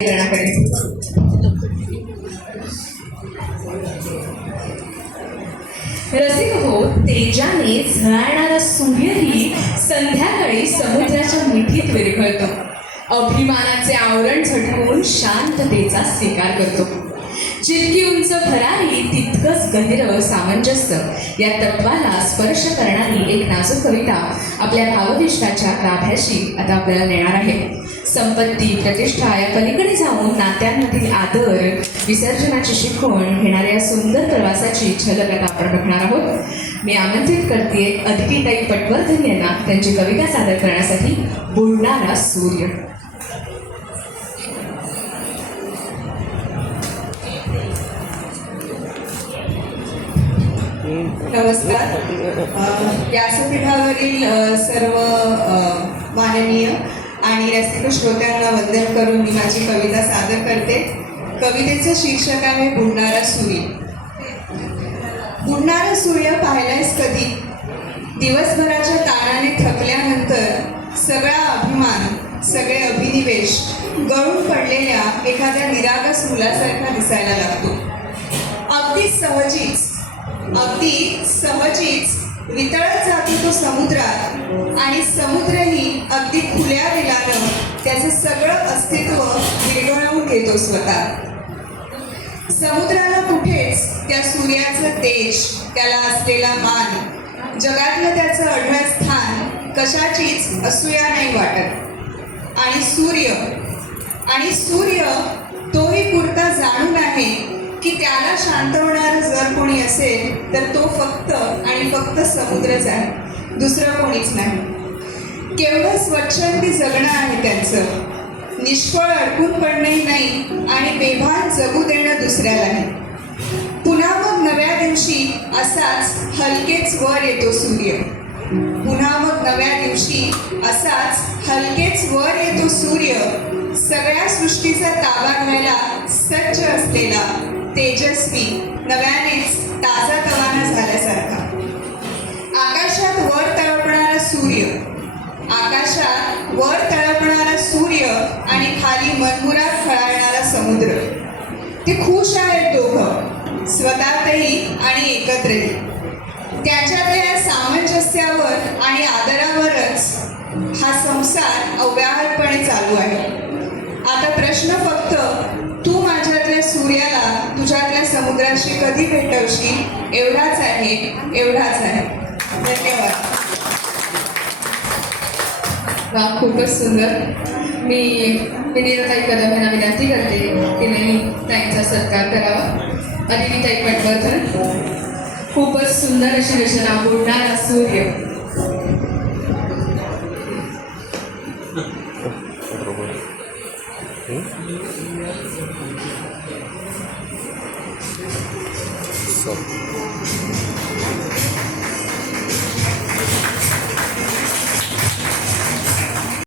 रसिक हो, तेजाने झळाळणारा सूर्यही संध्याकाळी समुद्राच्या मिठीत विरघळतो. अभिमानाचे आवरण झटकून शांततेचा स्वीकार करतो. जितकी उंच भरारी तितकंच गहिरं सामंजस्य या तत्वाला स्पर्श करणारी एक नाजूक कविता आपल्या भावविश्वाच्या गाभ्याशी आता आपल्याला नेणार आहे. संपत्ती प्रतिष्ठा या पलीकडे जाऊन नात्यांमधील आदर विसर्जनाची शिकवण घेणाऱ्या या सुंदर प्रवासाची झलक आता आपण बघणार आहोत. मी आमंत्रित करते अदितीताई पटवर्धन यांना त्यांची कविता सादर करण्यासाठी. बुडणारा सूर्य. नमस्कार. व्यासपीठावरील सर्व माननीय आणि रसिक श्रोत्यांना वंदन करून मी माझी कविता सादर करते. कवितेचं शीर्षक आहे बुडणारा सूर्य. बुडणारा सूर्य पाहिलायस कधी? दिवसभराच्या ताणाने थकल्यानंतर सगळा अभिमान, सगळे अभिनिवेश गळून पडलेल्या एखाद्या निरागस मुलासारखा दिसायला लागतो. अगदी सहजीच वितळत जातो तो समुद्रात आणि समुद्रही अगदी खुल्या दिलानं त्याचं सगळं अस्तित्व विरघळवून घेतो स्वतः. समुद्राला कुठेच त्या सूर्याचं तेज, त्याला असलेला मान, जगातलं त्याचं अढळ स्थान कशाचीच असूया नाही वाटत. आणि सूर्य तोही पुरता जाणून आहे की त्याला शांतवणारं जर कोणी असेल तर तो फक्त आणि फक्त समुद्रच आहे, दुसरं कोणीच नाही. केवढं स्वच्छंदी जगणं आहे त्यांचं. निष्फळ अडकून पडणंही नाही आणि बेभान जगू देणं दुसऱ्यालाही. पुन्हा मग नव्या दिवशी असाच हलकेच वर येतो सूर्य. सगळ्या सृष्टीचा ताबा घ्यायला सज्ज असलेला, तेजस्वी, नव्यानेच ताजा तवाना झाल्यासारखा. आकाशात वर तळपणारा सूर्य आणि खाली मनमुराद खळाळणारा समुद्र. ते खुश आहेत दोघं, स्वतःतही आणि एकत्रही. त्याच्यातल्या या सामंजस्यावर आणि आदरावरच हा संसार अव्याहतपणे चालू आहे. आता प्रश्न फक्त तू माझ्यातल्या सूर्याला तुझ्यातल्या समुद्राशी कधी भेटवशील एवढाच आहे. धन्यवाद. वा, खूपच सुंदर. मी विनीताई कदम यांना विनंती करते की त्यांनी ताईंचा सत्कार करावा. अदितीताई पटवर्धन. खूपच सुंदर अशी रचना, बुडणारा सूर्य.